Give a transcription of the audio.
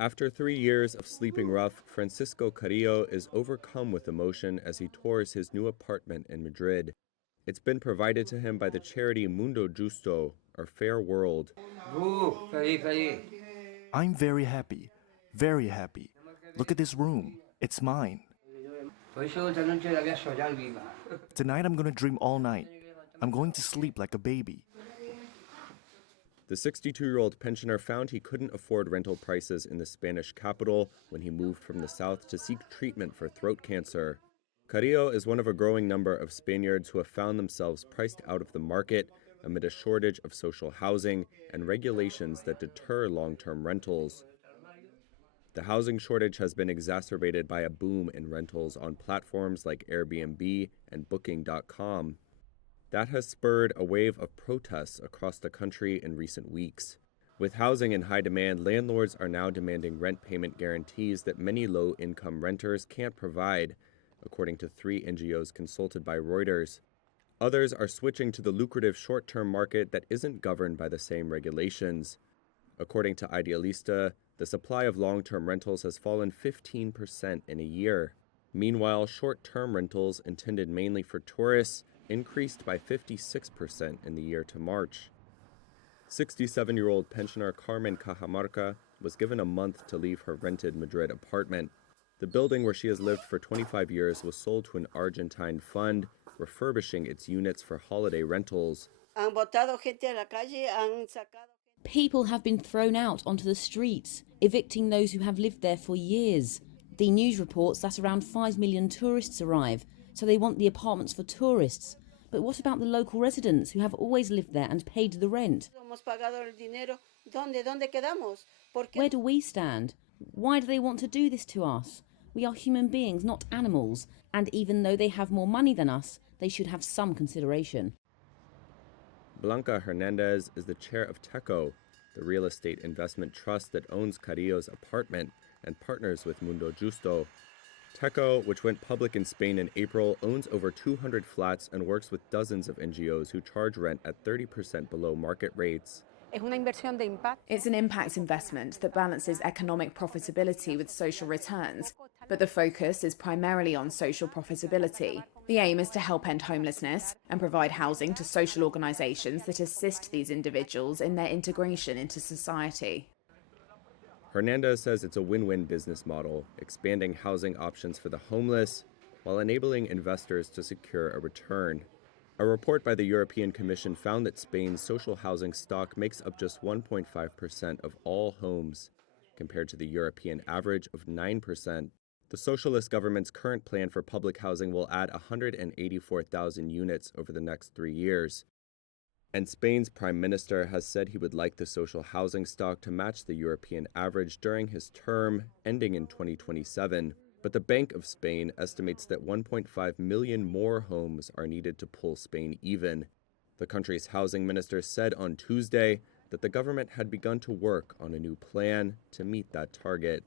After 3 years of sleeping rough, Francisco Carrillo is overcome with emotion as he tours his new apartment in Madrid. It's been provided to him by the charity Mundo Justo, or Fair World. I'm very happy. Very happy. Look at this room. It's mine. Tonight I'm gonna dream all night. I'm going to sleep like a baby. The 62-year-old pensioner found he couldn't afford rental prices in the Spanish capital when he moved from the south to seek treatment for throat cancer. Carrillo is one of a growing number of Spaniards who have found themselves priced out of the market amid a shortage of social housing and regulations that deter long-term rentals. The housing shortage has been exacerbated by a boom in rentals on platforms like Airbnb and Booking.com. That has spurred a wave of protests across the country in recent weeks. With housing in high demand, landlords are now demanding rent payment guarantees that many low-income renters can't provide, according to 3 NGOs consulted by Reuters. Others are switching to the lucrative short-term market that isn't governed by the same regulations. According to Idealista, the supply of long-term rentals has fallen 15% in a year. Meanwhile, short-term rentals intended mainly for tourists increased by 56% in the year to March. 67-year-old pensioner Carmen Cajamarca was given a month to leave her rented Madrid apartment. The building where she has lived for 25 years was sold to an Argentine fund, refurbishing its units for holiday rentals. People have been thrown out onto the streets, evicting those who have lived there for years. The news reports that around 5 million tourists arrive, so they want the apartments for tourists. But what about the local residents who have always lived there and paid the rent? Where do we stand? Why do they want to do this to us? We are human beings, not animals, and even though they have more money than us, they should have some consideration. Blanca Hernandez is the chair of TECO, the real estate investment trust that owns Carrillo's apartment and partners with Mundo Justo. TECO, which went public in Spain in April, owns over 200 flats and works with dozens of NGOs who charge rent at 30% below market rates. It's an impact investment that balances economic profitability with social returns, but the focus is primarily on social profitability. The aim is to help end homelessness and provide housing to social organisations that assist these individuals in their integration into society. Hernandez says it's a win-win business model, expanding housing options for the homeless while enabling investors to secure a return. A report by the European Commission found that Spain's social housing stock makes up just 1.5% of all homes, compared to the European average of 9%. The socialist government's current plan for public housing will add 184,000 units over the next 3 years. And Spain's prime minister has said he would like the social housing stock to match the European average during his term, ending in 2027. But the Bank of Spain estimates that 1.5 million more homes are needed to pull Spain even. The country's housing minister said on Tuesday that the government had begun to work on a new plan to meet that target.